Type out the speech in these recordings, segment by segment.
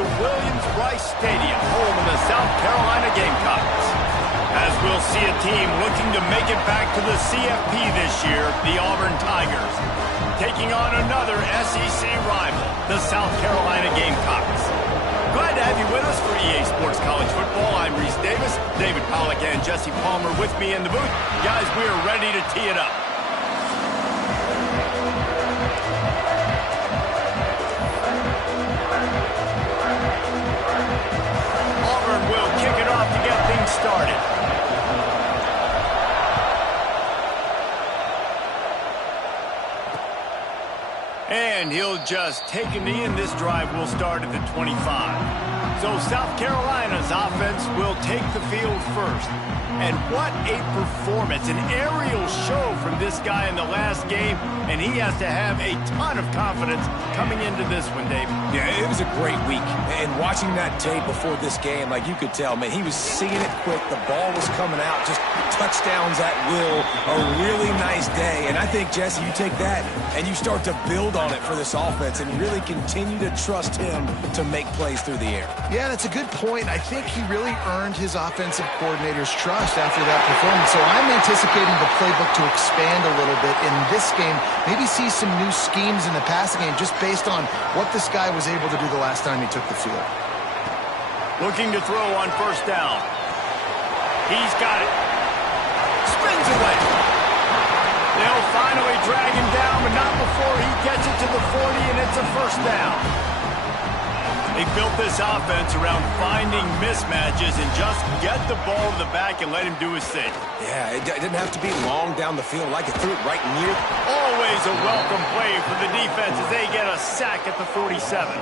to Williams-Brice Stadium, home of the South Carolina Gamecocks. As we'll see a team looking to make it back to the CFP this year, the Auburn Tigers, taking on another SEC rival, the South Carolina Gamecocks. Glad to have you with us for EA Sports College Football. I'm Reese Davis, David Pollack and Jesse Palmer with me in the booth. Guys, we are ready to tee it up. Auburn will kick it off to get things started. And he'll just take a knee, and this drive will start at the 25. So South Carolina's offense will take the field first. And what a performance, an aerial show from this guy in the last game, and he has to have a ton of confidence coming into this one, Dave. Yeah, it was a great week. And watching that tape before this game, like you could tell, man, he was seeing it quick. The ball was coming out, just touchdowns at will. A really nice day. And I think, Jesse, you take that and you start to build on it for this offense and really continue to trust him to make plays through the air. Yeah, that's a good point. I think he really earned his offensive coordinator's trust after that performance. So I'm anticipating the playbook to expand a little bit in this game. Maybe see some new schemes in the passing game just based on what this guy was able to do the last time he took the field. Looking to throw on first down. He's got it. Spins away. They'll finally drag him down, but not before he gets it to the 40, and it's a first down. They built this offense around finding mismatches and just get the ball to the back and let him do his thing. Yeah, it didn't have to be long down the field. Like it threw it right near. Always a welcome play for the defense as they get a sack at the 47.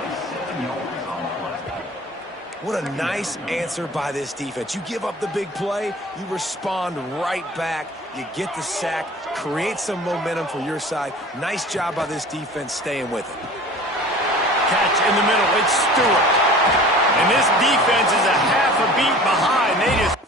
What a nice answer by this defense. You give up the big play, you respond right back, you get the sack, create some momentum for your side. Nice job by this defense staying with it. Catch in the middle, it's Stewart. And this defense is a half a beat behind. They just...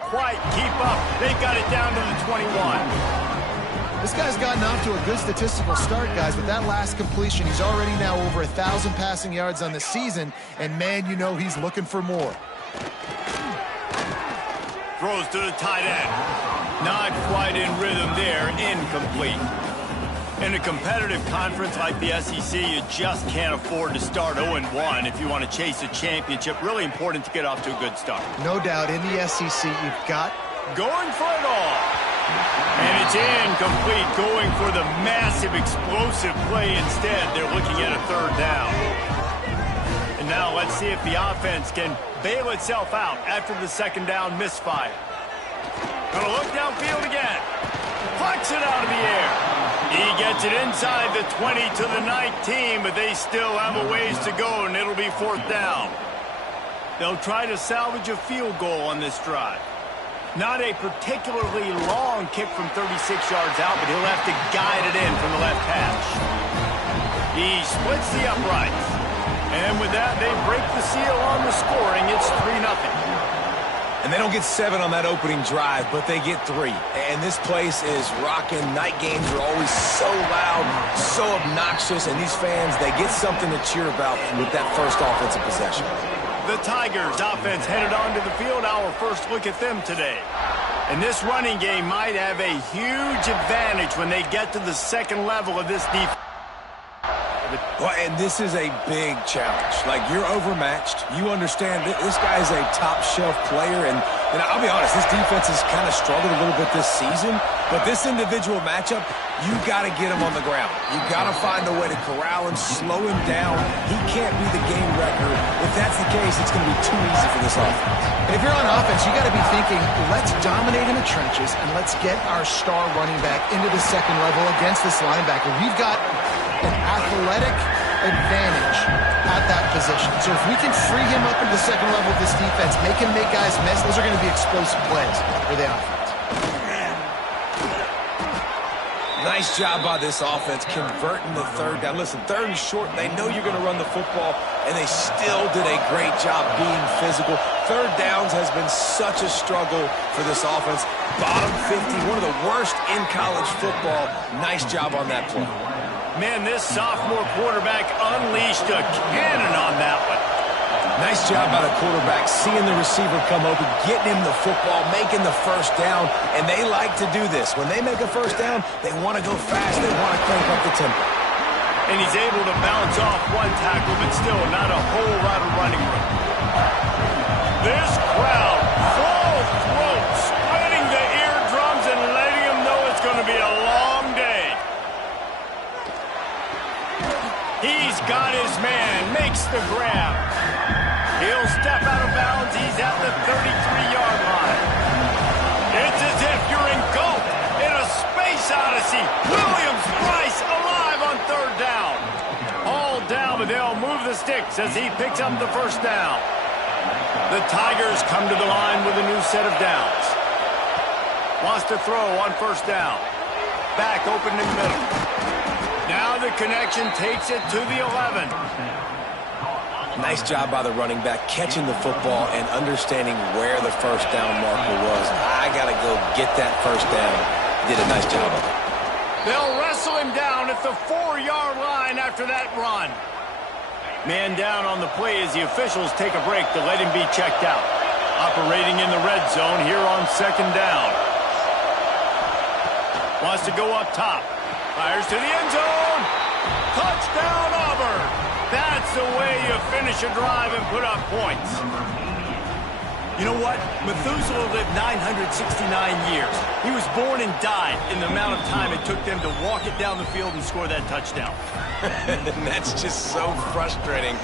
quite keep up. They got it down to the 21. This guy's gotten off to a good statistical start, guys, but that last completion, he's already now over 1,000 passing yards on the season, and man, you know he's looking for more. Throws to the tight end. Not quite in rhythm there. Incomplete. In a competitive conference like the SEC, you just can't afford to start 0-1 if you want to chase a championship. Really important to get off to a good start. No doubt, in the SEC, you've got... Going for it all. And it's incomplete, going for the massive, explosive play instead. They're looking at a third down. And now let's see if the offense can bail itself out after the second down misfire. Gonna look downfield again. Plucks it out of the air. He gets it inside the 20 to the 19, but they still have a ways to go, and it'll be fourth down. They'll try to salvage a field goal on this drive. Not a particularly long kick from 36 yards out, but he'll have to guide it in from the left hash. He splits the uprights. And with that, they break the seal on the scoring. It's 3-0. And they don't get 7 on that opening drive, but they get 3. And this place is rocking. Night games are always so loud, so obnoxious, and these fans, they get something to cheer about with that first offensive possession. The Tigers offense headed onto the field. Our first look at them today. And this running game might have a huge advantage when they get to the second level of this defense. Well, and this is a big challenge. Like, you're overmatched. You understand this guy's a top-shelf player, and I'll be honest, this defense has kind of struggled a little bit this season, but this individual matchup, you got to get him on the ground. You got to find a way to corral him, slow him down. He can't be the game record. If that's the case, it's going to be too easy for this offense. And if you're on offense, you got to be thinking, let's dominate in the trenches, and let's get our star running back into the second level against this linebacker. We've got an athletic advantage at that position. So if we can free him up into the second level of this defense, make him make guys miss, those are going to be explosive plays for the offense. Nice job by this offense converting the third down. Listen, third and short, they know you're going to run the football, and they still did a great job being physical. Third downs has been such a struggle for this offense. Bottom 50, one of the worst in college football. Nice job on that play. Man, this sophomore quarterback unleashed a cannon on that one. Nice job by the quarterback, seeing the receiver come open, getting him the football, making the first down, and they like to do this. When they make a first down, they want to go fast, they want to crank up the tempo. And he's able to bounce off one tackle, but still not a whole lot of running room. This crowd, full throat, splitting the eardrums and letting them know it's going to be a long day. He's got his man, makes the grab. He'll step out of bounds. He's at the 33-yard line. It's as if you're engulfed in a space odyssey. Williams-Brice alive on third down. All down, but they'll move the sticks as he picks up the first down. The Tigers come to the line with a new set of downs. Wants to throw on first down. Back open in the middle. Now the connection takes it to the 11. Nice job by the running back, catching the football and understanding where the first down marker was. I got to go get that first down. Did a nice job of it. They'll wrestle him down at the 4-yard line after that run. Man down on the play as the officials take a break to let him be checked out. Operating in the red zone here on second down. Wants to go up top. Fires to the end zone. Touchdown, Auburn. That's the way you finish a drive and put up points. You know what? Methuselah lived 969 years. He was born and died in the amount of time it took them to walk it down the field and score that touchdown. And that's just so frustrating.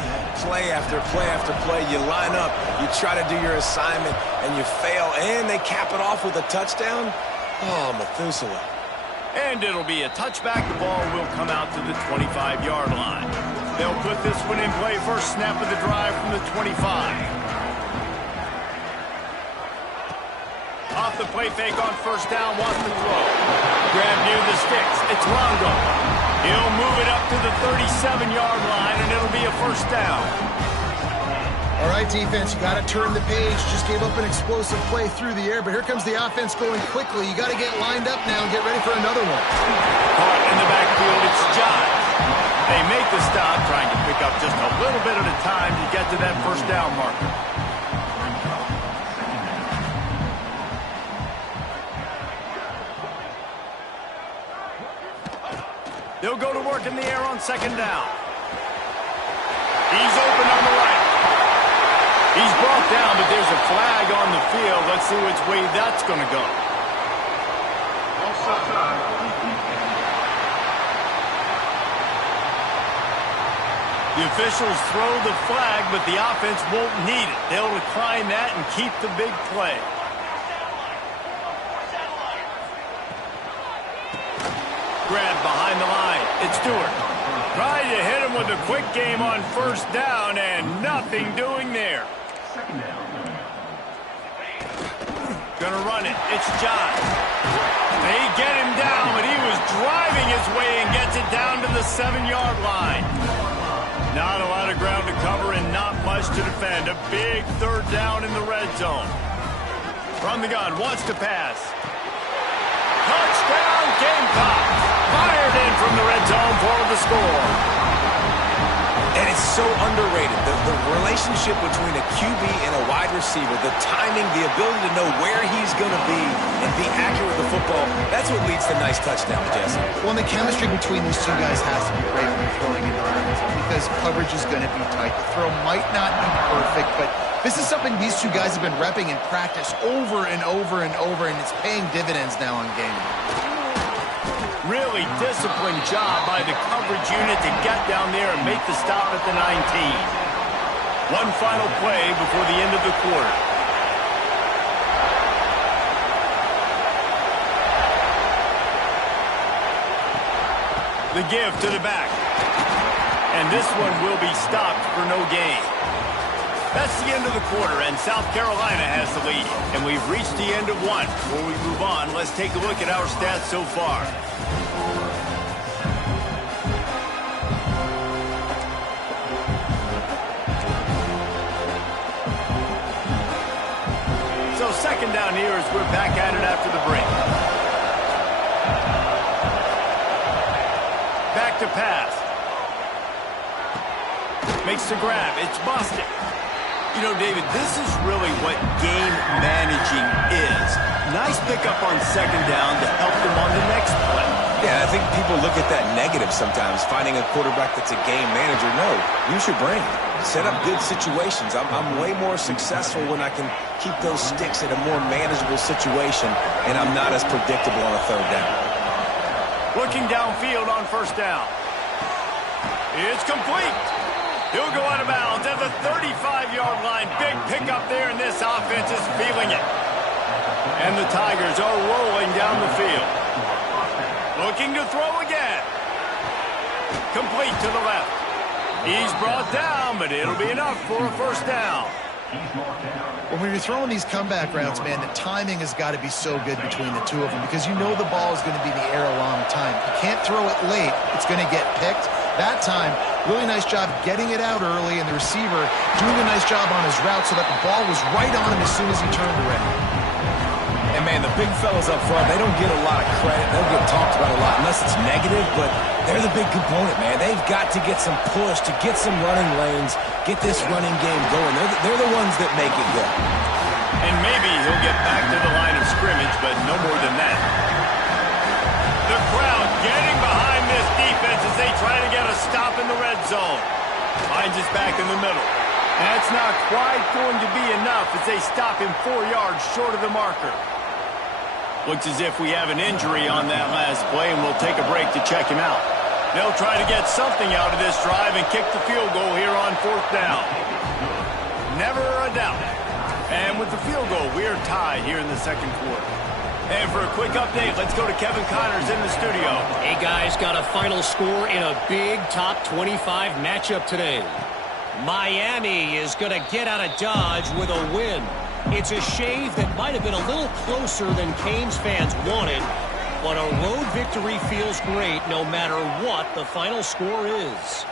Play after play after play. You line up, you try to do your assignment, and you fail, and they cap it off with a touchdown? Oh, Methuselah. And it'll be a touchback. The ball will come out to the 25-yard line. They'll put this one in play. First snap of the drive from the 25. Off the play fake on first down, wants to throw. Grab near the sticks. It's Longo. He'll move it up to the 37-yard line, and it'll be a first down. All right, defense, you got to turn the page. Just gave up an explosive play through the air, but here comes the offense going quickly. You got to get lined up now and get ready for another one. Caught in the backfield, it's John. They make the stop, trying to pick up just a little bit at a time to get to that first down marker. They'll go to work in the air on second down. He's open on the right. He's brought down, but there's a flag on the field. Let's see which way that's going to go. The officials throw the flag, but the offense won't need it. They'll decline that and keep the big play. Grab behind the line. It's Stewart. Trying to hit him with a quick game on first down, and nothing doing there. Gonna run it. It's John. They get him down, but he was driving his way and gets it down to the 7-yard line. Not a lot of ground to cover and not much to defend. A big third down in the red zone. From the gun, wants to pass. Touchdown, Gamecock. Fired in from the red zone for the score. And it's so underrated. The relationship between a QB and a wide receiver, the timing, the ability to know where he's going to be and be accurate with the football, that's what leads to nice touchdowns, Jesse. Well, and the chemistry between these two guys has to be great when you're throwing into the red zone because coverage is going to be tight. The throw might not be perfect, but this is something these two guys have been repping in practice over and over and over, and it's paying dividends now on game day. Really disciplined job by the coverage unit to get down there and make the stop at the 19. One final play before the end of the quarter. The give to the back. And this one will be stopped for no gain. That's the end of the quarter, and South Carolina has the lead. And we've reached the end of one. Before we move on, let's take a look at our stats so far. So second down here as we're back at it after the break. Back to pass. Makes the grab. It's busted. You know, David, this is really what game managing is. Nice pickup on second down to help them on the next play. Yeah, I think people look at that negative sometimes, finding a quarterback that's a game manager. No, use your brain. Set up good situations. I'm way more successful when I can keep those sticks in a more manageable situation, and I'm not as predictable on a third down. Looking downfield on first down. It's complete. He'll go out of bounds at the 35-yard line. Big pickup there, and this offense is feeling it. And the Tigers are rolling down the field. Looking to throw again. Complete to the left. He's brought down, but it'll be enough for a first down. When you're throwing these comeback routes, man, the timing has got to be so good between the two of them because you know the ball is going to be in the air a long time. You can't throw it late. It's going to get picked. That time, really nice job getting it out early, and the receiver doing a nice job on his route so that the ball was right on him as soon as he turned around. And, man, the big fellas up front, they don't get a lot of credit. They'll get talked about a lot unless it's negative, but they're the big component, man. They've got to get some push, to get some running lanes, get this running game going. They're the ones that make it go. And maybe he'll get back to the line of scrimmage, but no more than that. The crowd getting behind this defense as they try to get a stop in the red zone. Finds us back in the middle. That's not quite going to be enough as they stop him 4 yards short of the marker. Looks as if we have an injury on that last play, and we'll take a break to check him out. They'll try to get something out of this drive and kick the field goal here on fourth down. Never a doubt. And with the field goal, we're tied here in the second quarter. And for a quick update, let's go to Kevin Connors in the studio. Hey, guys, got a final score in a big top 25 matchup today. Miami is going to get out of Dodge with a win. It's a shave that might have been a little closer than Canes fans wanted, but a road victory feels great no matter what the final score is.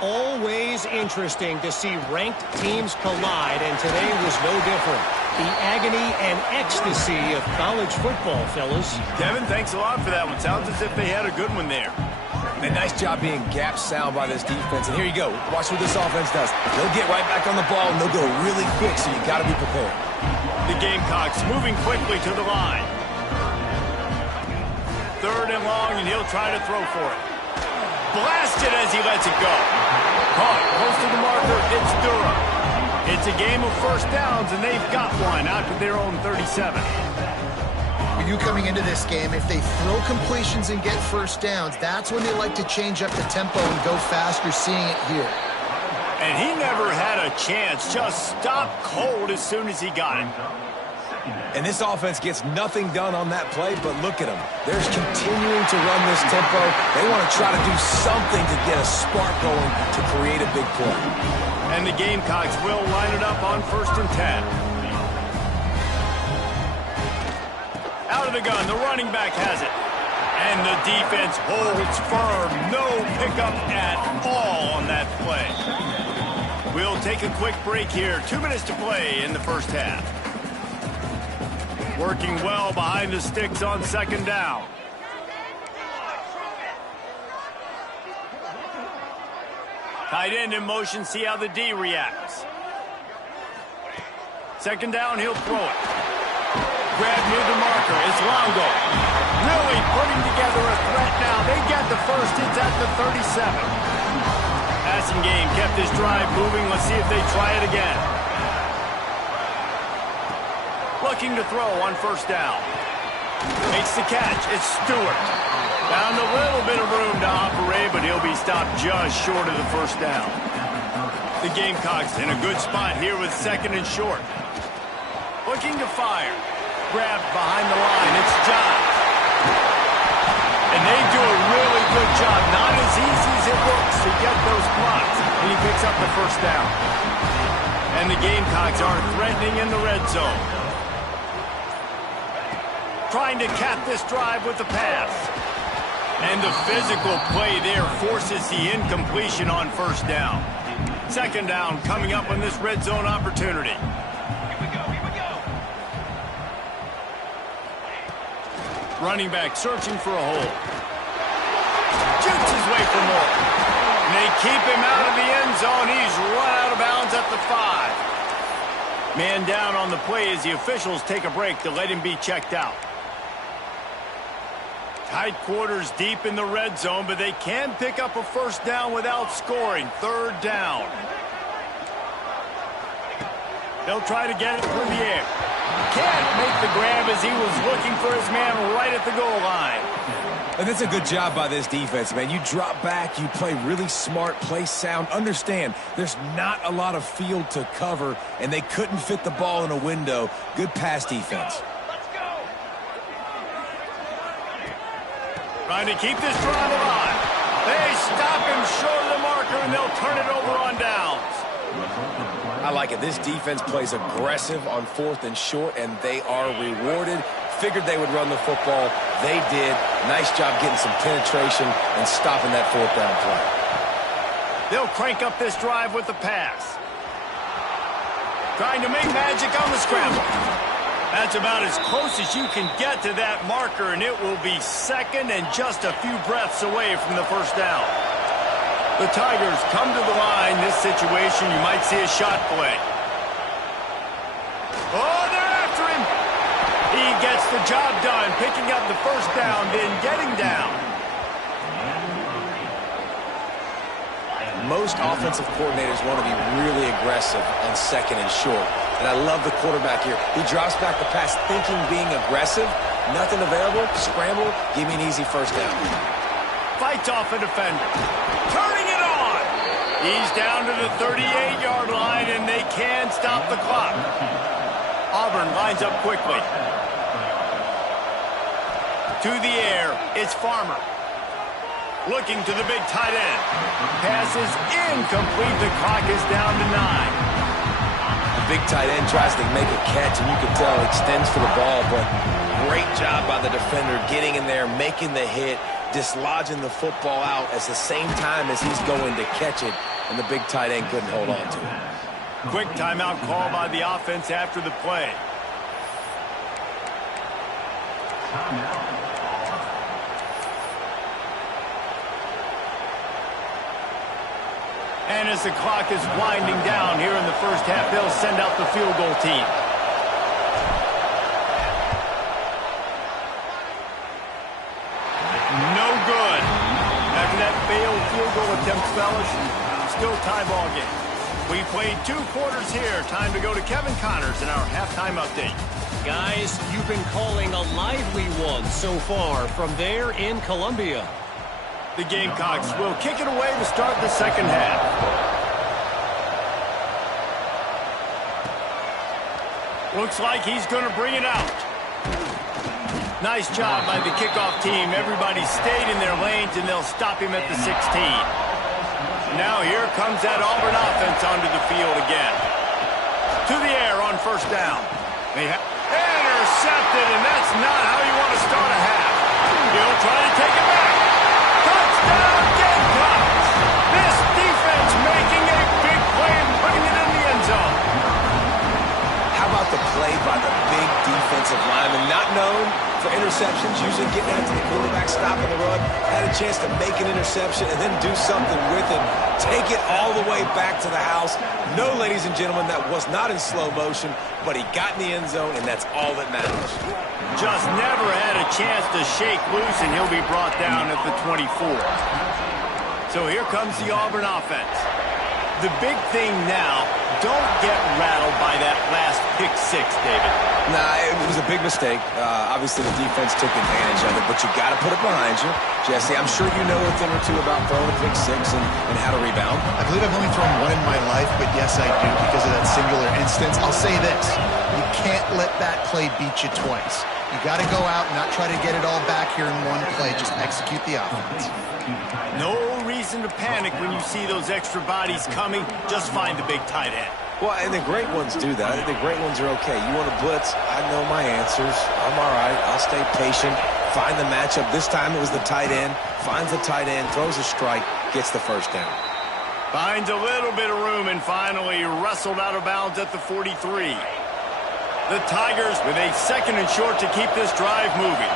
Always interesting to see ranked teams collide, and today was no different. The agony and ecstasy of college football, fellas. Devin, thanks a lot for that one. Sounds as if they had a good one there. Man, nice job being gap sound by this defense. And here you go. Watch what this offense does. They'll get right back on the ball, and they'll go really quick, so you got to be prepared. The Gamecocks moving quickly to the line. 3rd and long, and he'll try to throw for it. Blasted as he lets it go. Caught close to the marker. It's Durham. It's a game of first downs, and they've got one out to their own 37. For you coming into this game, if they throw completions and get first downs, that's when they like to change up the tempo and go faster, seeing it here. And he never had a chance. Just stopped cold as soon as he got it. And this offense gets nothing done on that play, but look at them. They're continuing to run this tempo. They want to try to do something to get a spark going to create a big play. And the Gamecocks will line it up on 1st and 10. Out of the gun, the running back has it. And the defense holds firm. No pickup at all on that play. We'll take a quick break here. 2 minutes to play in the first half. Working well behind the sticks on 2nd down. Tight end in motion, see how the D reacts. 2nd down, he'll throw it. Grab near the marker, it's Longo. Really putting together a threat now. They get the first, it's at the 37. Passing game kept this drive moving. Let's see if they try it again. Looking to throw on 1st down. Makes the catch. It's Stewart. Found a little bit of room to operate, but he'll be stopped just short of the 1st down. The Gamecocks in a good spot here with 2nd and short. Looking to fire. Grabbed behind the line. It's John. And they do a really good job. Not as easy as it looks to get those blocks. And he picks up the 1st down. And the Gamecocks are threatening in the red zone. Trying to cap this drive with the pass. And the physical play there forces the incompletion on 1st down. 2nd down coming up on this red zone opportunity. Here we go. Running back searching for a hole. Jukes his way for more. And they keep him out of the end zone. He's run out of bounds at the 5. Man down on the play as the officials take a break to let him be checked out. Tight quarters deep in the red zone, but they can pick up a 1st down without scoring. 3rd down. They'll try to get it through the air. Can't make the grab as he was looking for his man right at the goal line. And that's a good job by this defense, man. You drop back, you play really smart, play sound. Understand, there's not a lot of field to cover, and they couldn't fit the ball in a window. Good pass defense. Trying to keep this drive alive. They stop him short of the marker, and they'll turn it over on downs. I like it. This defense plays aggressive on 4th and short, and they are rewarded. Figured they would run the football. They did. Nice job getting some penetration and stopping that 4th down play. They'll crank up this drive with the pass. Trying to make magic on the scramble. That's about as close as you can get to that marker, and it will be 2nd and just a few breaths away from the 1st down. The Tigers come to the line. This situation, you might see a shot play. Oh, they're after him. He gets the job done, picking up the 1st down, then getting down. Most offensive coordinators want to be really aggressive on 2nd and short. And I love the quarterback here. He drops back the pass thinking being aggressive. Nothing available. Scramble. Give me an easy 1st down. Fights off a defender. Turning it on. He's down to the 38-yard line, and they can stop the clock. Auburn lines up quickly. To the air. It's Farmer. Looking to the big tight end. Pass is incomplete. The clock is down to 9. Big tight end tries to make a catch, and you can tell extends for the ball, but great job by the defender getting in there, making the hit, dislodging the football out at the same time as he's going to catch it, and the big tight end couldn't hold on to it. Quick timeout call by the offense after the play. And as the clock is winding down here in the first half, they'll send out the field goal team. No good. After that failed field goal attempt, fellas, still tie ball game. We played 2 quarters here. Time to go to Kevin Connors in our halftime update. Guys, you've been calling a lively one so far from there in Columbia. The Gamecocks will kick it away to start the second half. Looks like he's going to bring it out. Nice job by the kickoff team. Everybody stayed in their lanes, and they'll stop him at the 16. Now here comes that Auburn offense onto the field again. To the air on first down. Intercepted, and that's not how you want to start a half. He'll try to take it back. Touchdown, Gamecocks! This defense making a big play and putting it in the end zone. How about the play by the big defensive lineman, not known for interceptions, usually getting out to the quarterback, stopping the run, had a chance to make an interception and then do something with it, take it all the way back to the house. No, ladies and gentlemen, that was not in slow motion, but he got in the end zone, and that's all that matters. Just never had a chance to shake loose, and he'll be brought down at the 24. So here comes the Auburn offense. The big thing now, don't get rattled by that last pick 6, David. Nah, it was a big mistake. Obviously, the defense took advantage of it, but you got to put it behind you. Jesse, I'm sure you know a thing or two about throwing a pick 6 and how to rebound. I believe I've only thrown one in my life, but yes, I do because of that singular instance. I'll say this. You can't let that play beat you twice. You got to go out and not try to get it all back here in one play. Just execute the offense. No reason to panic when you see those extra bodies coming. Just find the big tight end. Well, and the great ones do that. I think the great ones are okay. You want to blitz? I know my answers. I'm all right. I'll stay patient. Find the matchup. This time it was the tight end. Finds the tight end, throws a strike, gets the first down. Finds a little bit of room and finally wrestled out of bounds at the 43. The Tigers with a 2nd and short to keep this drive moving.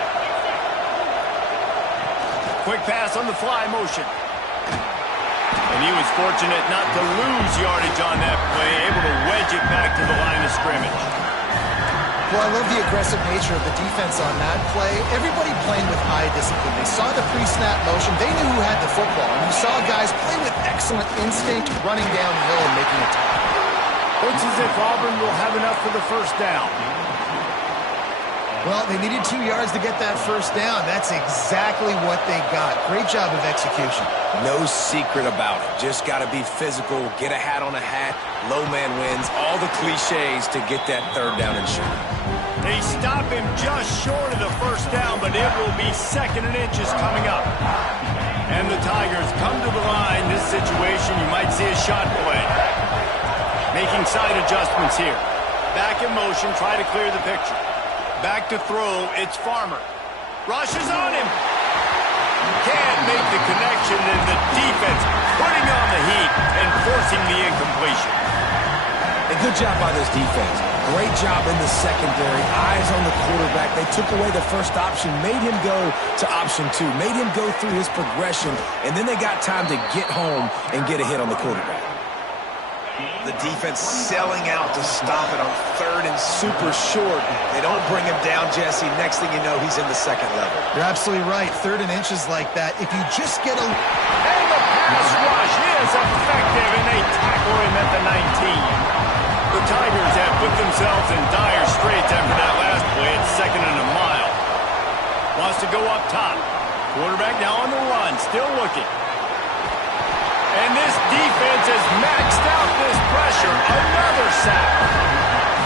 Quick pass on the fly motion. And he was fortunate not to lose yardage on that play, able to wedge it back to the line of scrimmage. Well, I love the aggressive nature of the defense on that play. Everybody playing with eye discipline. They saw the pre-snap motion. They knew who had the football. And you saw guys play with excellent instinct, running downhill and making a tackle. Looks as if Auburn will have enough for the first down. Well, they needed 2 yards to get that first down. That's exactly what they got. Great job of execution. No secret about it. Just got to be physical, get a hat on a hat, low man wins, all the cliches to get that 3rd down and short. They stop him just short of the first down, but it will be 2nd and inches coming up. And the Tigers come to the line. This situation, you might see a shot play. Making side adjustments here. Back in motion, try to clear the picture. Back to throw, it's Farmer. Rushes on him. Can't make the connection, and the defense putting on the heat and forcing the incompletion. A good job by this defense. Great job in the secondary. Eyes on the quarterback. They took away the first option, made him go to option 2, made him go through his progression, and then they got time to get home and get a hit on the quarterback. The defense selling out to stop it on 3rd and super short. They don't bring him down, Jesse. Next thing you know, he's in the 2nd level. You're absolutely right. 3rd and inches like that. If you just get a... And the pass rush is effective, and they tackle him at the 19. The Tigers have put themselves in dire straits after that last play. It's 2nd and a mile. Wants to go up top. Quarterback now on the run, still looking. And this defense has maxed out this pressure. Another sack.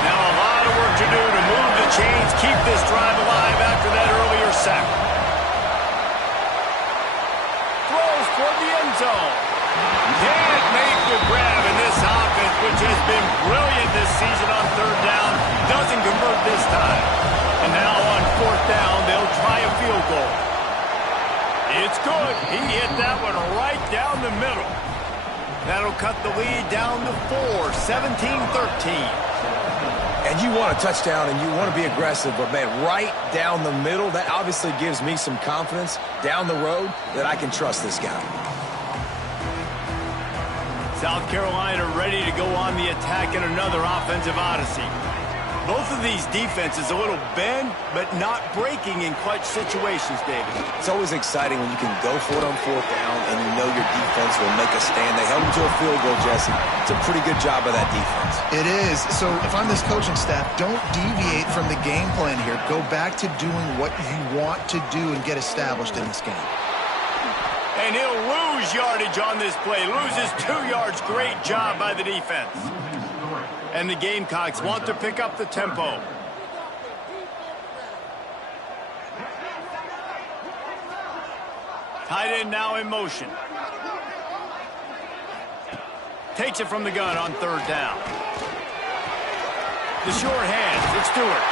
Now a lot of work to do to move the chains, keep this drive alive after that earlier sack. Throws toward the end zone. Can't make the grab, and this offense, which has been brilliant this season on 3rd down, doesn't convert this time. And now on 4th down, they'll try a field goal. It's good. He hit that one right down the middle. That'll cut the lead down to 4, 17-13. And you want a touchdown and you want to be aggressive, but, man, right down the middle, that obviously gives me some confidence down the road that I can trust this guy. South Carolina ready to go on the attack in another offensive odyssey. Both of these defenses a little bend, but not breaking in clutch situations, David. It's always exciting when you can go for it on 4th down and you know your defense will make a stand. They held them to a field goal, Jesse. It's a pretty good job of that defense. It is. So if I'm this coaching staff, don't deviate from the game plan here. Go back to doing what you want to do and get established in this game. And he'll lose yardage on this play. Loses 2 yards. Great job by the defense. And the Gamecocks want to pick up the tempo. Tight end now in motion. Takes it from the gun on 3rd down. The short hands, it's Stewart.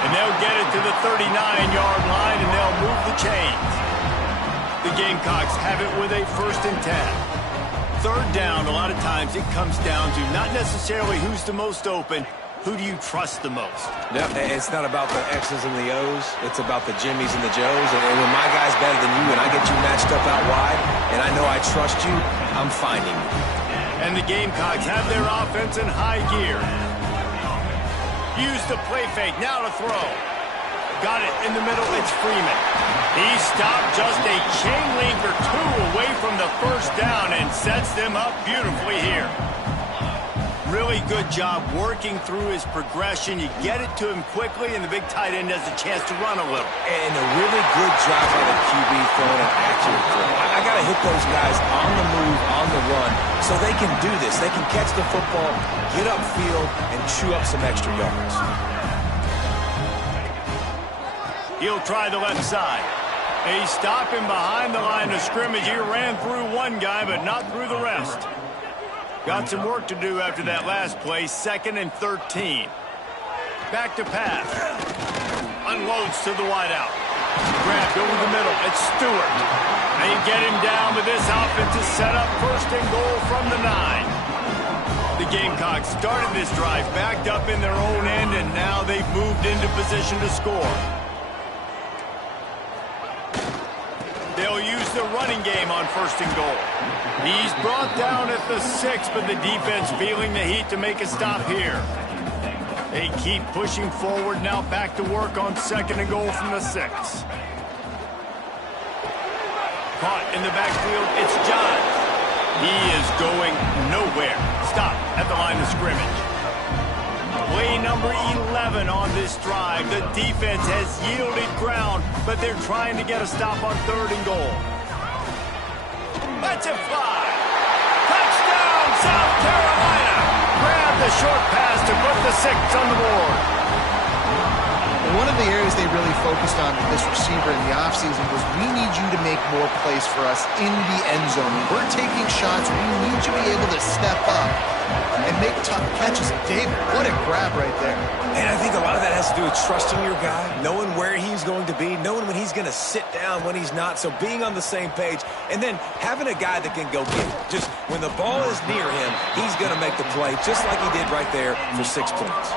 And they'll get it to the 39-yard line, and they'll move the chains. The Gamecocks have it with a 1st and 10. 3rd down, a lot of times it comes down to not necessarily who's the most open, who do you trust the most? No, it's not about the X's and the O's. It's about the Jimmies and the Joes. And when my guy's better than you and I get you matched up out wide and I know I trust you, I'm finding you. And the Gamecocks have their offense in high gear. Use the play fake, now to throw. Got it in the middle, it's Freeman. He stopped just a chain link or 2 away from the 1st down and sets them up beautifully here. Really good job working through his progression. You get it to him quickly, and the big tight end has a chance to run a little. And a really good job by the QB throwing an accurate throw. I got to hit those guys on the move, on the run, so they can do this. They can catch the football, get upfield, and chew up some extra yards. He'll try the left side. He's stopping behind the line of scrimmage. He ran through one guy, but not through the rest. Got some work to do after that last play, 2nd and 13. Back to pass. Unloads to the wideout. Grabbed over the middle. It's Stewart. They get him down, but this offense is set up 1st and goal from the 9. The Gamecocks started this drive backed up in their own end, and now they've moved into position to score. They'll use the running game on 1st and goal. He's brought down at the 6, but the defense feeling the heat to make a stop here. They keep pushing forward, now back to work on 2nd and goal from the 6. Caught in the backfield, it's John. He is going nowhere. Stop at the line of scrimmage. Play number 11 on this drive. The defense has yielded ground, but they're trying to get a stop on 3rd and goal. Let's it fly. Touchdown, South Carolina. Grab the short pass to put the 6 on the board. One of the areas they really focused on with this receiver in the offseason was we need you to make more plays for us in the end zone. We're taking shots. We need you to be able to step up and make tough catches. David, what a grab right there. And I think a lot of that has to do with trusting your guy, knowing where he's going to be, knowing when he's going to sit down, when he's not, so being on the same page, and then having a guy that can go get it. Just when the ball is near him, he's going to make the play, just like he did right there for 6 points.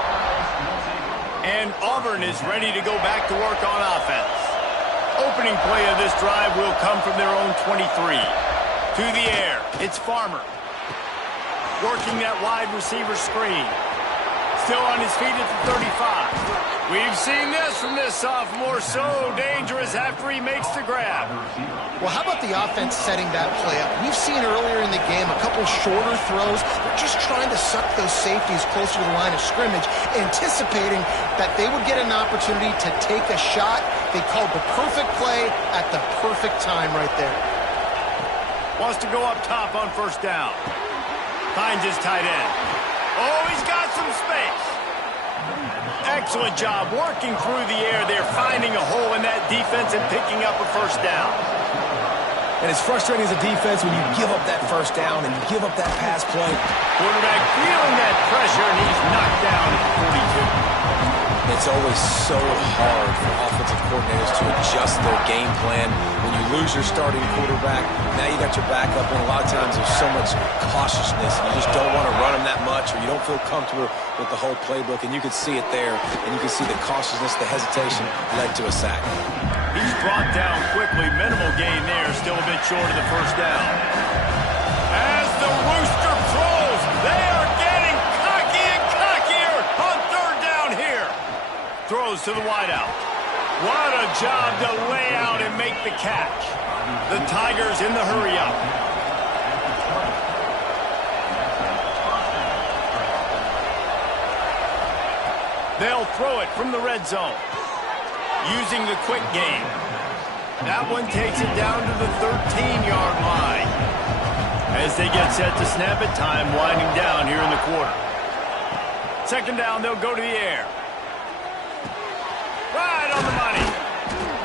And Auburn is ready to go back to work on offense. Opening play of this drive will come from their own 23. To the air, it's Farmer. Working that wide receiver screen. Still on his feet at the 35. We've seen this from this sophomore, so dangerous after he makes the grab. Well, how about the offense setting that play up? We've seen earlier in the game a couple shorter throws. They're just trying to suck those safeties closer to the line of scrimmage, anticipating that they would get an opportunity to take a shot. They called the perfect play at the perfect time right there. Wants to go up top on 1st down. Finds his tight end. Oh, he's got some space. Excellent job working through the air. They're finding a hole in that defense and picking up a 1st down. And it's frustrating as a defense when you give up that 1st down and you give up that pass play. Quarterback feeling that pressure, and he's knocked down at 42. It's always so hard for offensive coordinators coordinators to adjust their game plan. When you lose your starting quarterback, now you got your backup, and a lot of times there's so much cautiousness. You just don't want to run them that much, or you don't feel comfortable with the whole playbook, and you can see it there, and you can see the cautiousness, the hesitation led to a sack. He's brought down quickly. Minimal gain there, still a bit short of the first down. As the Rooster throws, they are getting cocky and cockier on third down here. Throws to the wideout. What a job to lay out and make the catch. The Tigers in the hurry-up. They'll throw it from the red zone. Using the quick game. That one takes it down to the 13-yard line. As they get set to snap it, time winding down here in the quarter. Second down, they'll go to the air. Right on the money.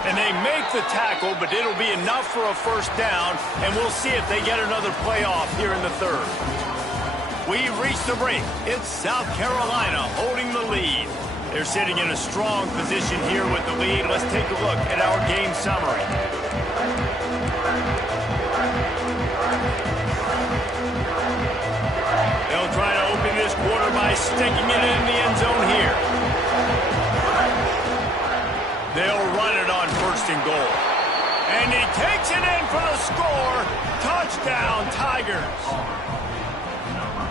And they make the tackle, but it'll be enough for a first down, and we'll see if they get another playoff here in the third. We've reached the break. It's South Carolina holding the lead. They're sitting in a strong position here with the lead. Let's take a look at our game summary. They'll try to open this quarter by sticking it in the end zone here. They'll run it on first and goal. And he takes it in for the score. Touchdown, Tigers.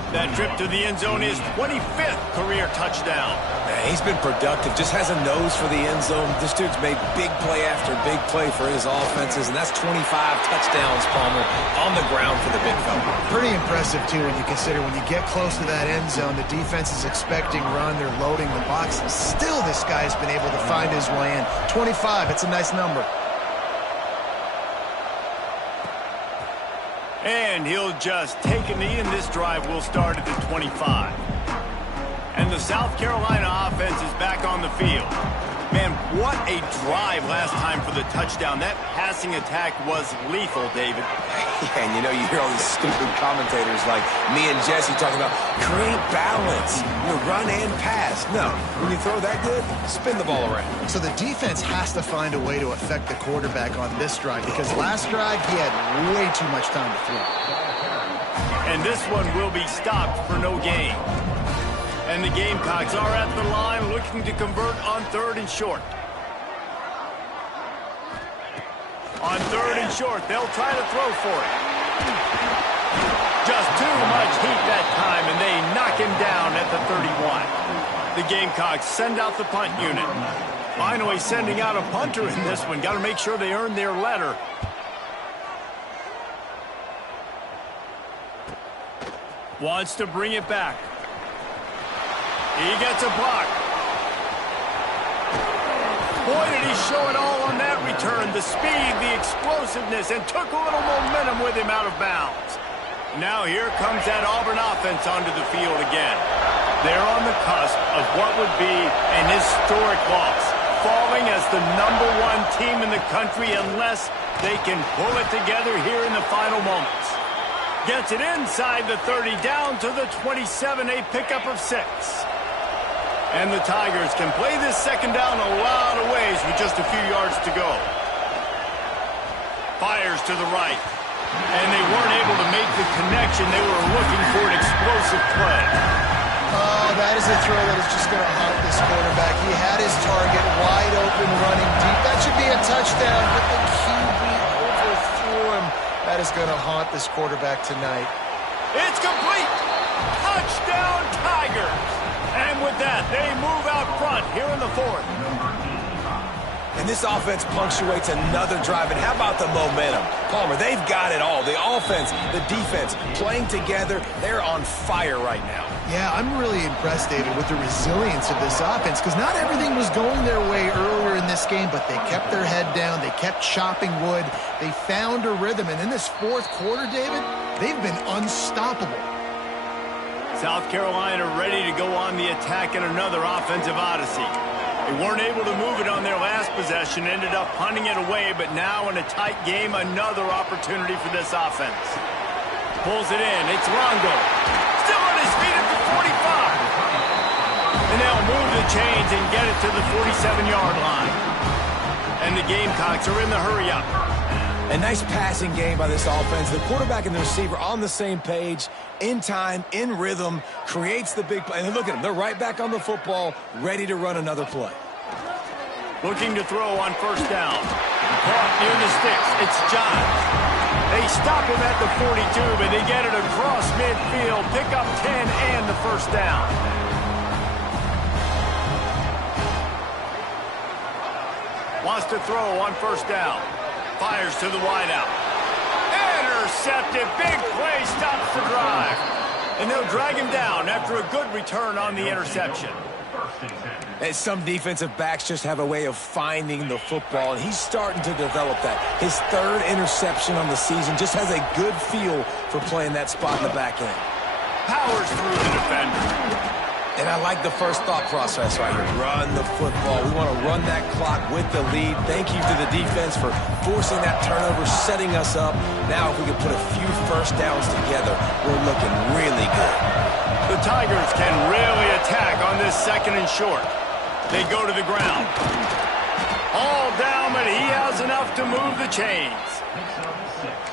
That trip to the end zone is 25th career touchdown. Man, he's been productive, just has a nose for the end zone. This dude's made big play after big play for his offenses, and that's 25 touchdowns, Palmer, on the ground for the big fella. Pretty impressive, too, when you consider when you get close to that end zone, the defense is expecting run, they're loading the box. Still, this guy's been able to find his way in. 25, it's a nice number. And he'll just take a knee, and this drive will start at the 25. And the South Carolina offense is back on the field. Man, what a drive last time for the touchdown. That passing attack was lethal, David. Yeah, and you know, you hear all these stupid commentators like me and Jesse talking about create balance, run and pass. No, when you throw that good, spin the ball around. So the defense has to find a way to affect the quarterback on this drive, because last drive he had way too much time to throw. And this one will be stopped for no gain. And the Gamecocks are at the line looking to convert on third and short. On third and short, they'll try to throw for it. Just too much heat that time, and they knock him down at the 31. The Gamecocks send out the punt unit. Finally sending out a punter in this one. Got to make sure they earn their letter. Wants to bring it back. He gets a block. Boy, did he show it all on that return. The speed, the explosiveness, and took a little momentum with him out of bounds. Now here comes that Auburn offense onto the field again. They're on the cusp of what would be an historic loss, falling as the #1 team in the country unless they can pull it together here in the final moments. Gets it inside the 30, down to the 27, a pickup of 6. And the Tigers can play this second down a lot of ways with just a few yards to go. Fires to the right. And they weren't able to make the connection. They were looking for an explosive play. Oh, that is a throw that is just going to haunt this quarterback. He had his target wide open, running deep. That should be a touchdown, but the QB overthrew him. That is going to haunt this quarterback tonight. It's complete. Touchdown, Tigers. And with that, they move out front here in the fourth. And this offense punctuates another drive. And how about the momentum? Palmer, they've got it all. The offense, the defense, playing together. They're on fire right now. Yeah, I'm really impressed, David, with the resilience of this offense, because not everything was going their way earlier in this game, but they kept their head down. They kept chopping wood. They found a rhythm. And in this fourth quarter, David, they've been unstoppable. South Carolina ready to go on the attack in another offensive odyssey. They weren't able to move it on their last possession, ended up punting it away, but now in a tight game, another opportunity for this offense. Pulls it in. It's Longo. Still on his feet at the 45. And they'll move the chains and get it to the 47-yard line. Gamecocks are in the hurry-up. A nice passing game by this offense. The quarterback and the receiver on the same page, in time, in rhythm, creates the big play. And look at them. They're right back on the football, ready to run another play. Looking to throw on first down. Caught near the sticks. It's Johns. They stop him at the 42, but they get it across midfield. Pick up 10 and the first down. Wants to throw on first down. Fires to the wideout. Intercepted. Big play stops the drive. And they'll drag him down after a good return on the interception. And some defensive backs just have a way of finding the football, and he's starting to develop that. His third interception on the season, just has a good feel for playing that spot in the back end. Powers through the defender. And I like the first thought process right here. Run the football. We want to run that clock with the lead. Thank you to the defense for forcing that turnover, setting us up. Now if we can put a few first downs together, we're looking really good. The Tigers can really attack on this second and short. They go to the ground. All down, but he has enough to move the chains.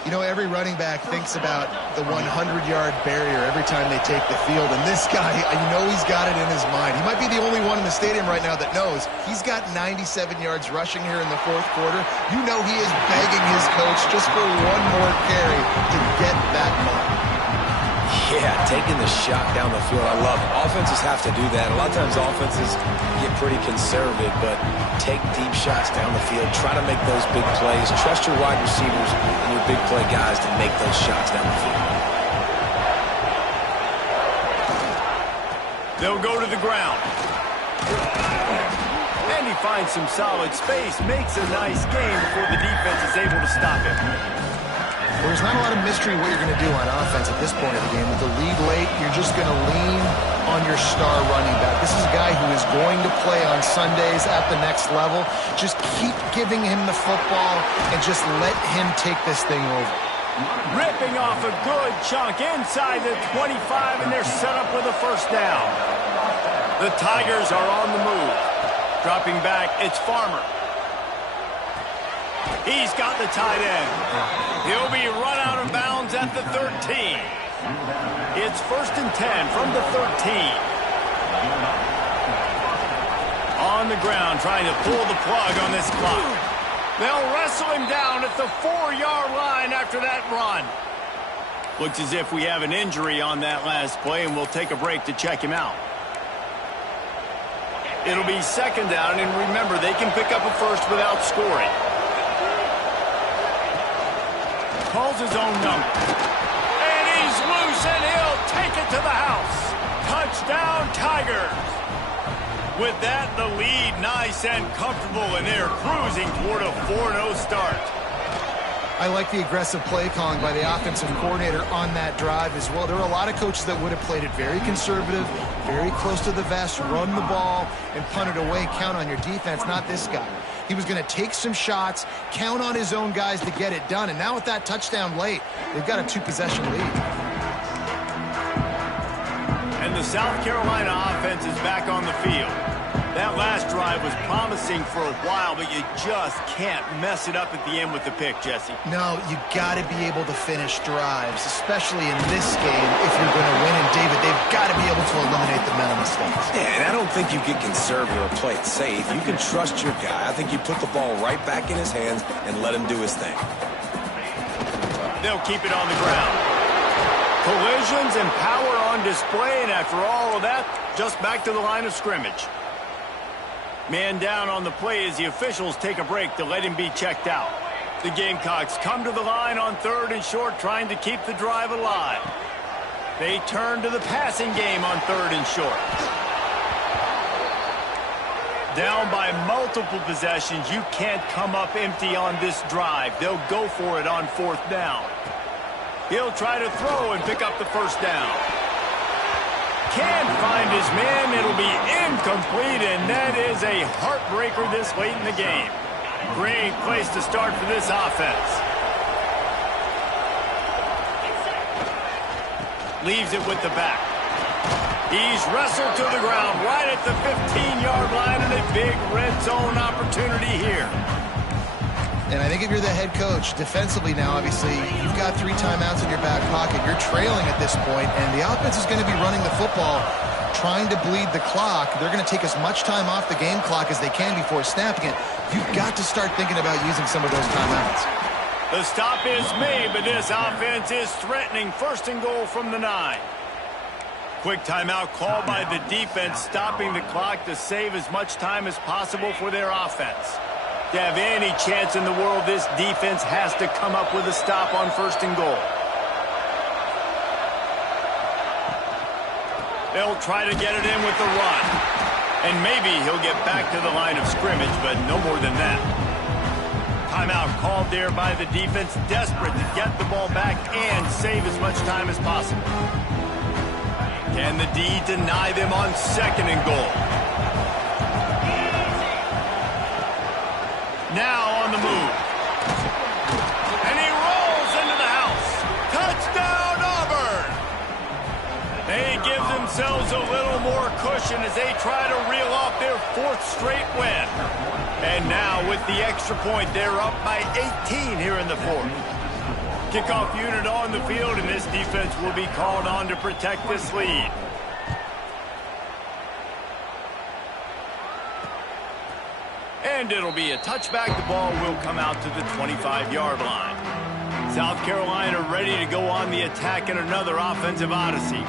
You know, every running back thinks about the 100-yard barrier every time they take the field. And this guy, you know he's got it in his mind. He might be the only one in the stadium right now that knows he's got 97 yards rushing here in the fourth quarter. You know he is begging his coach just for one more carry to get that mark. Yeah, taking the shot down the field. I love it. Offenses have to do that. A lot of times offenses get pretty conservative, but take deep shots down the field. Try to make those big plays. Trust your wide receivers and your big play guys to make those shots down the field. They'll go to the ground. And he finds some solid space. Makes a nice game before the defense is able to stop him. Well, there's not a lot of mystery what you're going to do on offense at this point of the game. With the lead late, you're just going to lean on your star running back. This is a guy who is going to play on Sundays at the next level. Just keep giving him the football and just let him take this thing over. Ripping off a good chunk inside the 25, and they're set up with a first down. The Tigers are on the move. Dropping back, it's Farmer. He's got the tight end. He'll be run out of bounds at the 13. It's 1st and 10 from the 13. On the ground, trying to pull the plug on this clock. They'll wrestle him down at the 4-yard line after that run. Looks as if we have an injury on that last play, and we'll take a break to check him out. It'll be 2nd down, and remember, they can pick up a first without scoring. Calls his own number. And he's loose, and he'll take it to the house. Touchdown, Tigers. With that, the lead nice and comfortable, and they're cruising toward a 4-0 start. I like the aggressive play calling by the offensive coordinator on that drive as well. There are a lot of coaches that would have played it very conservative, very close to the vest, run the ball, and punt it away. Count on your defense, not this guy. He was going to take some shots, count on his own guys to get it done. And now with that touchdown late, they've got a 2-possession lead. And the South Carolina offense is back on the field. That last drive was promising for a while, but you just can't mess it up at the end with the pick, Jesse. No, you got to be able to finish drives, especially in this game if you're going to win. And, David, they've got to be able to eliminate the mental mistakes. Yeah, and I don't think you get conservative or play it safe. You can trust your guy. I think you put the ball right back in his hands and let him do his thing. They'll keep it on the ground. Collisions and power on display, and after all of that, just back to the line of scrimmage. Man down on the play as the officials take a break to let him be checked out. The Gamecocks come to the line on 3rd and short, trying to keep the drive alive. They turn to the passing game on 3rd and short. Down by multiple possessions, you can't come up empty on this drive. They'll go for it on 4th down. He'll try to throw and pick up the first down. Can't find his man. It'll be incomplete, and that is a heartbreaker this late in the game. Great place to start for this offense. Leaves it with the back. He's wrestled to the ground right at the 15-yard line, and a big red zone opportunity here. And I think if you're the head coach, defensively now, obviously, you've got 3 timeouts in your back pocket. You're trailing at this point, and the offense is going to be running the football, trying to bleed the clock. They're going to take as much time off the game clock as they can before snapping it. You've got to start thinking about using some of those timeouts. The stop is made, but this offense is threatening 1st and goal from the 9. Quick timeout called by the defense, stopping the clock to save as much time as possible for their offense. To have any chance in the world, this defense has to come up with a stop on 1st and goal. They'll try to get it in with the run. And maybe he'll get back to the line of scrimmage, but no more than that. Timeout called there by the defense, desperate to get the ball back and save as much time as possible. Can the D deny them on 2nd and goal? Now on the move. And he rolls into the house. Touchdown, Auburn! They give themselves a little more cushion as they try to reel off their 4th straight win. And now with the extra point, they're up by 18 here in the 4th. Kickoff unit on the field, and this defense will be called on to protect this lead. And it'll be a touchback. The ball will come out to the 25-yard line. South Carolina ready to go on the attack in another offensive odyssey.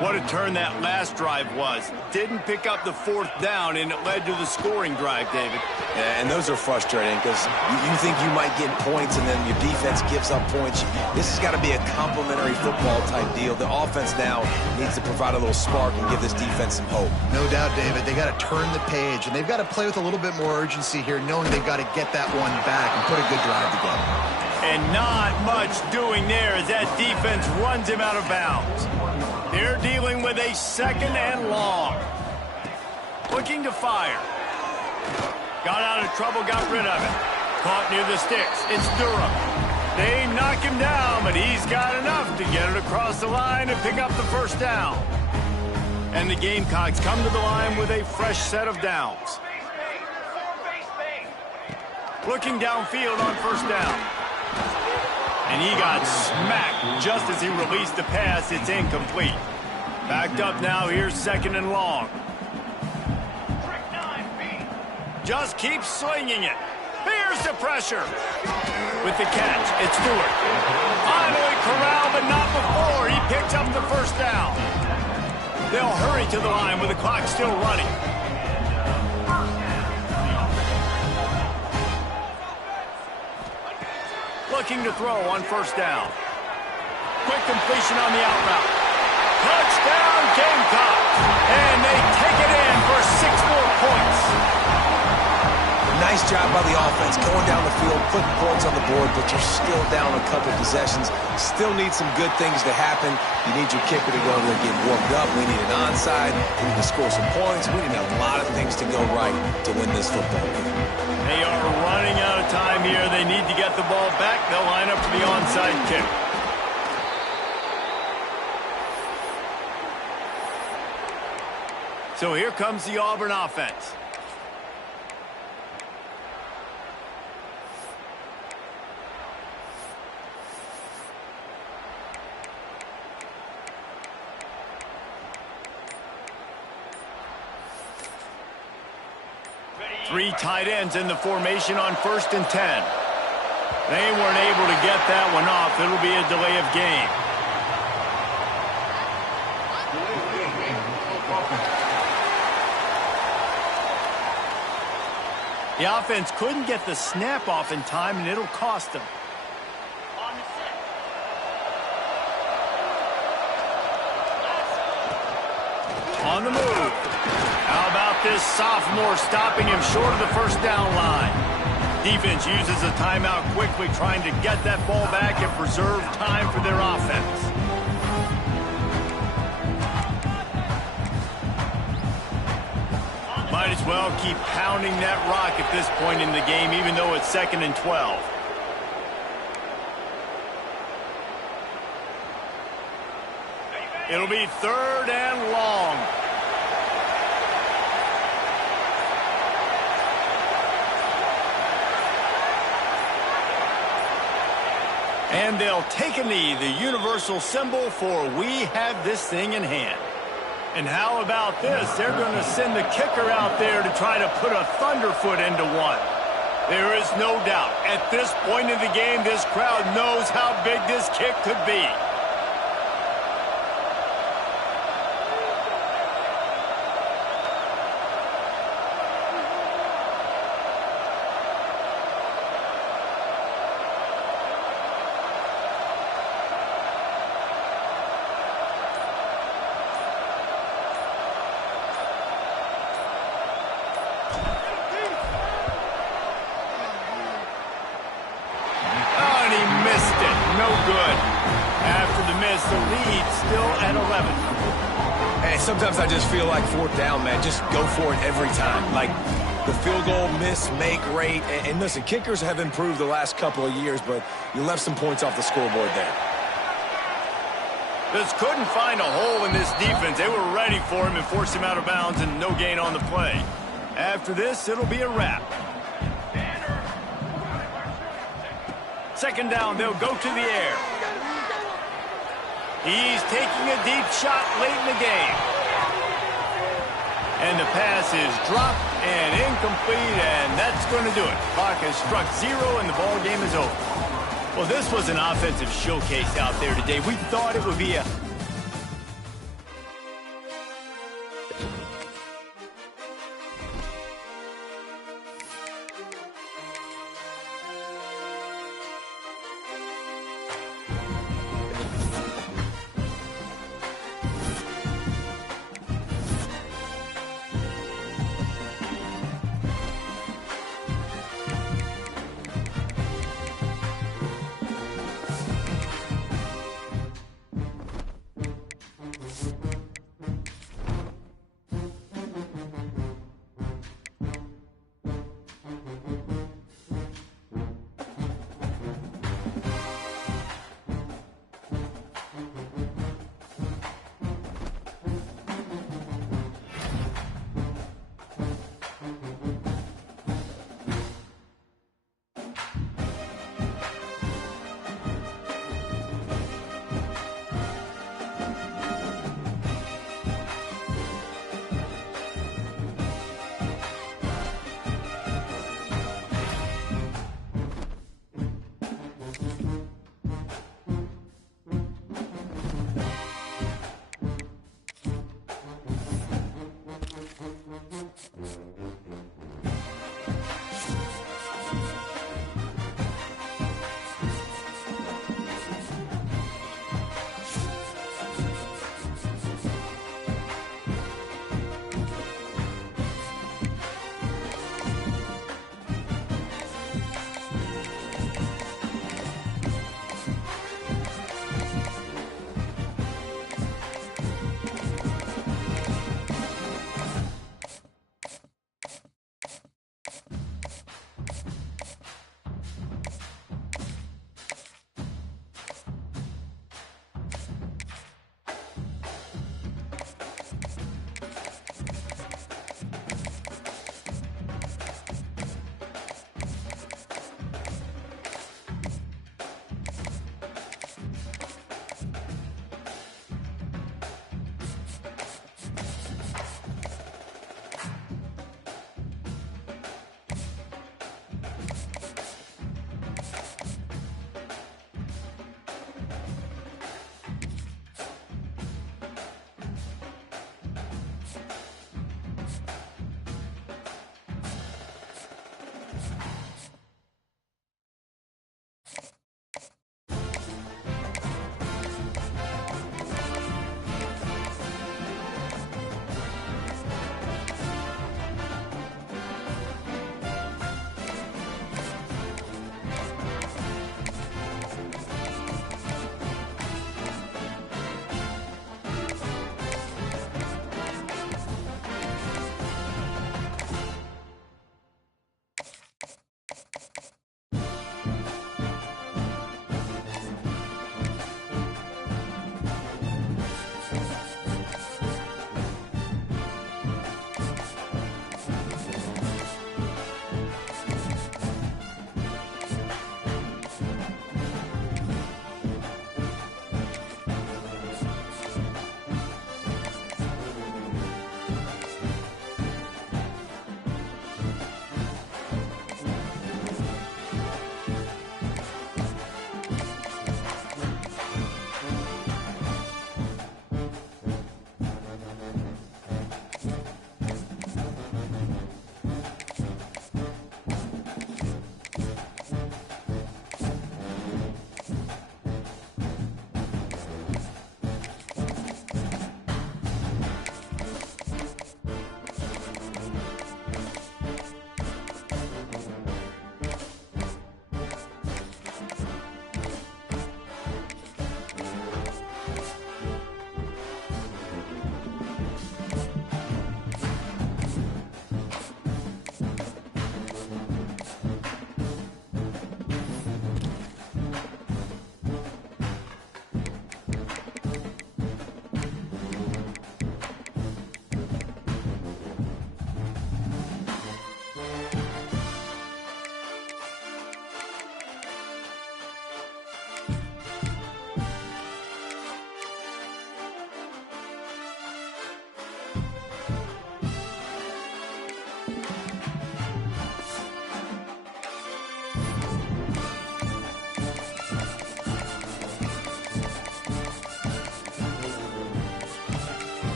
What a turn that last drive was. Didn't pick up the 4th down, and it led to the scoring drive, David. Yeah, and those are frustrating because you think you might get points and then your defense gives up points. This has got to be a complementary football type deal. The offense now needs to provide a little spark and give this defense some hope. No doubt, David. They got to turn the page, and they've got to play with a little bit more urgency here, knowing they've got to get that one back and put a good drive together. And not much doing there as that defense runs him out of bounds. They're dealing with a 2nd and long. Looking to fire. Got out of trouble, got rid of it. Caught near the sticks. It's Durham. They knock him down, but he's got enough to get it across the line and pick up the 1st down. And the Gamecocks come to the line with a fresh set of downs. Looking downfield on 1st down. And he got smacked just as he released the pass. It's incomplete. Backed up now. Here's 2nd and long. Just keeps slinging it. Here's the pressure. With the catch, it's Stewart. Finally corralled, but not before. He picks up the 1st down. They'll hurry to the line with the clock still running. Looking to throw on 1st down. Quick completion on the out route. Touchdown, Gamecocks! And they take it in for 6 more points. Nice job by the offense going down the field, putting points on the board, but you're still down a couple possessions. Still need some good things to happen. You need your kicker to go there and get warmed up. We need an onside. We need to score some points. We need a lot of things to go right to win this football game. They are running out of time here. They need to get the ball back. They'll line up for the onside kick. So here comes the Auburn offense. Three tight ends in the formation on 1st and 10. They weren't able to get that one off. It'll be a delay of game. The offense couldn't get the snap off in time, and it'll cost them. On the move. How about this sophomore stopping him short of the 1st down line? Defense uses a timeout quickly, trying to get that ball back and preserve time for their offense. Might as well keep pounding that rock at this point in the game, even though it's 2nd and 12. It'll be 3rd and long. And they'll take a knee, the universal symbol for we have this thing in hand. And how about this? They're going to send the kicker out there to try to put a thunderfoot into one. There is no doubt, at this point in the game, this crowd knows how big this kick could be. The lead still at 11. Hey, sometimes I just feel like fourth down, man. Just go for it every time. Like the field goal miss, make rate. And listen, kickers have improved the last couple of years, but you left some points off the scoreboard there. Just couldn't find a hole in this defense. They were ready for him and forced him out of bounds, and no gain on the play. After this, it'll be a wrap. Second down, they'll go to the air. He's taking a deep shot late in the game. And the pass is dropped and incomplete, and that's going to do it. Clock has struck 0, and the ball game is over. Well, this was an offensive showcase out there today. We thought it would be a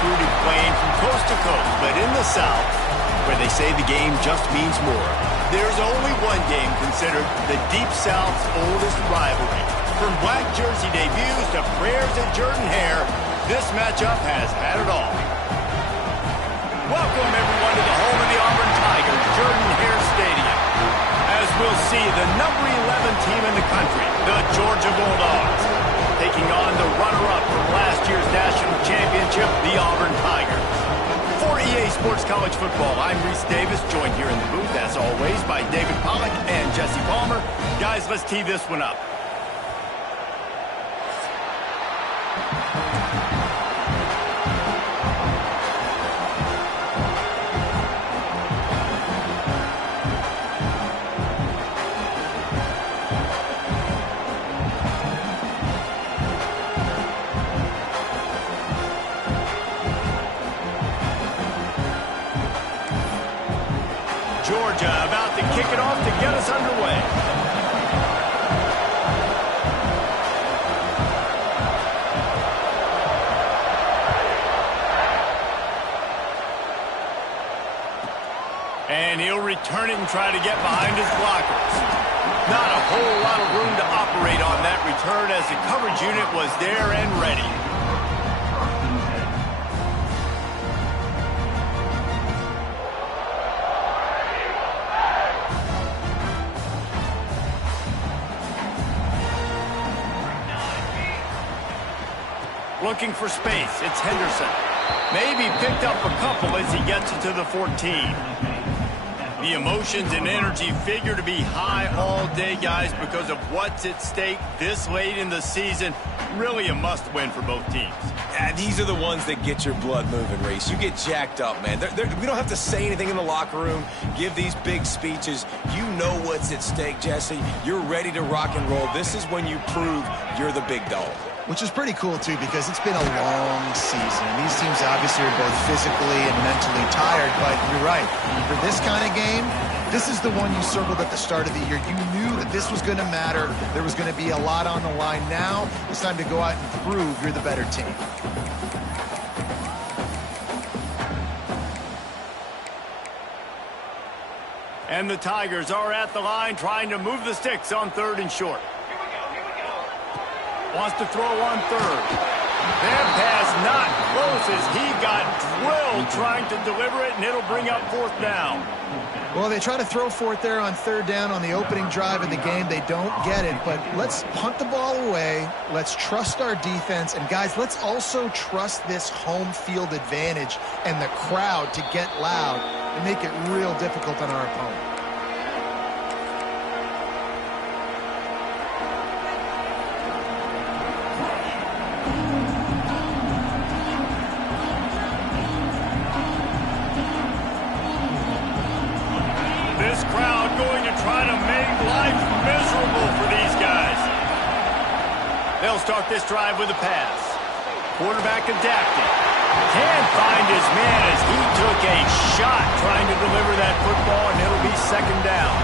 recruited playing from coast to coast, but in the South, where they say the game just means more, there's only one game considered the Deep South's oldest rivalry. From black jersey debuts to prayers at Jordan-Hare, this matchup has had it all. Welcome, everyone, to the home of the Auburn Tigers, Jordan-Hare Stadium. As we'll see, the number 11 team in the country, the Georgia Bulldogs, taking on the runner-up from last year's national championship, the Auburn Tigers. For EA Sports College Football, I'm Reese Davis, joined here in the booth, as always, by David Pollack and Jesse Palmer. Guys, let's tee this one up. Georgia about to kick it off to get us underway. And he'll return it and try to get behind his blockers. Not a whole lot of room to operate on that return as the coverage unit was there and ready. Looking for space, it's Henderson. Maybe picked up a couple as he gets it to the 14. The emotions and energy figure to be high all day, guys, because of what's at stake this late in the season. Really a must-win for both teams. These are the ones that get your blood moving, Reese. You get jacked up, man. We don't have to say anything in the locker room, give these big speeches. You know what's at stake, Jesse. You're ready to rock and roll. This is when you prove you're the big dog. Which is pretty cool, too, because it's been a long season. These teams obviously are both physically and mentally tired, but you're right. For this kind of game, this is the one you circled at the start of the year. You knew that this was going to matter. There was going to be a lot on the line. Now it's time to go out and prove you're the better team. And the Tigers are at the line trying to move the sticks on 3rd and short. Wants to throw on 3rd. That pass not close as he got drilled trying to deliver it, and it'll bring up 4th down. Well, they try to throw for it there on 3rd down on the opening drive of the game. They don't get it, but let's punt the ball away. Let's trust our defense. And, guys, let's also trust this home field advantage and the crowd to get loud and make it real difficult on our opponent. This crowd going to try to make life miserable for these guys. They'll start this drive with a pass. Quarterback adapting. Can't find his man as he took a shot trying to deliver that football, and it'll be 2nd down.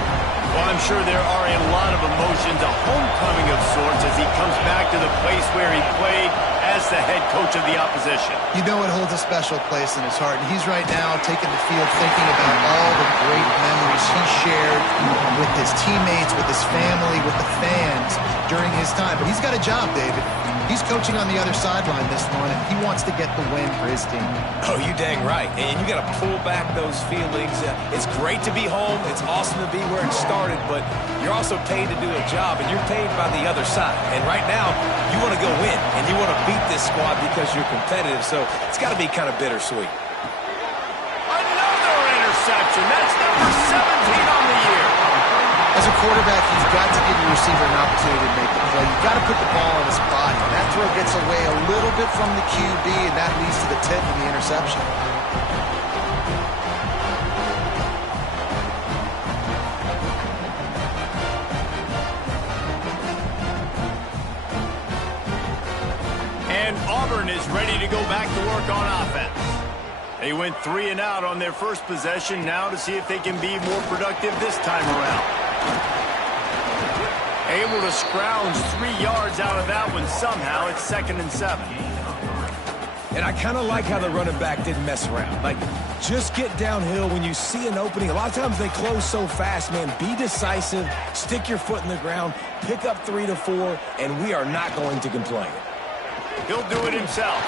Well, I'm sure there are a lot of emotions, a homecoming of sorts as he comes back to the place where he played as the head coach of the opposition. You know it holds a special place in his heart, and he's right now taking the field thinking about all the great memories he shared with his teammates, with his family, with the fans during his time. But he's got a job, David. He's coaching on the other sideline this one, and he wants to get the win for his team. Oh, you dang right. And you got to pull back those feelings. It's great to be home. It's awesome to be where it started, but you're also paid to do a job, and you're paid by the other side. And right now, you want to go win, and you want to beat this squad because you're competitive, so it's got to be kind of bittersweet. Another interception. That's number 17 on the year. As a quarterback, you've got to give your receiver an opportunity to make the play. You've got to put the ball on his body. And that throw gets away a little bit from the QB, and that leads to the tip and the interception. And Auburn is ready to go back to work on offense. They went 3 and out on their first possession. Now to see if they can be more productive this time around. Able to scrounge 3 yards out of that one somehow. It's 2nd and 7. And I kind of like how the running back didn't mess around. Like, just get downhill when you see an opening. A lot of times they close so fast, man. Be decisive, stick your foot in the ground, pick up 3 to 4, and we are not going to complain. He'll do it himself.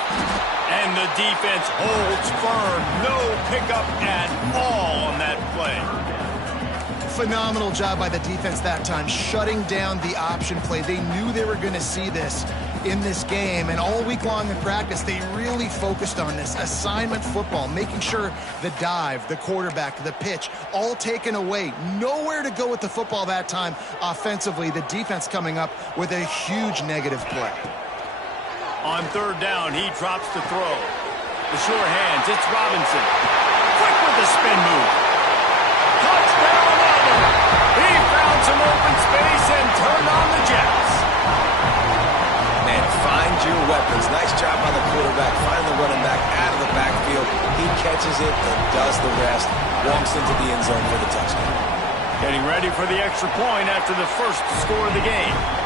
And the defense holds firm. No pickup at all on that play. Phenomenal job by the defense that time, shutting down the option play. They knew they were going to see this in this game, and all week long in practice, they really focused on this assignment football, making sure the dive, the quarterback, the pitch, all taken away. Nowhere to go with the football that time offensively. The defense coming up with a huge negative play. On third down, he drops to throw. The sure hands, it's Robinson. Quick with the spin move. Touchdown, Auburn! He found some open space and turned on the Jets. Man, find your weapons. Nice job by the quarterback. Find the running back out of the backfield. He catches it and does the rest. Walks into the end zone for the touchdown. Getting ready for the extra point after the first score of the game.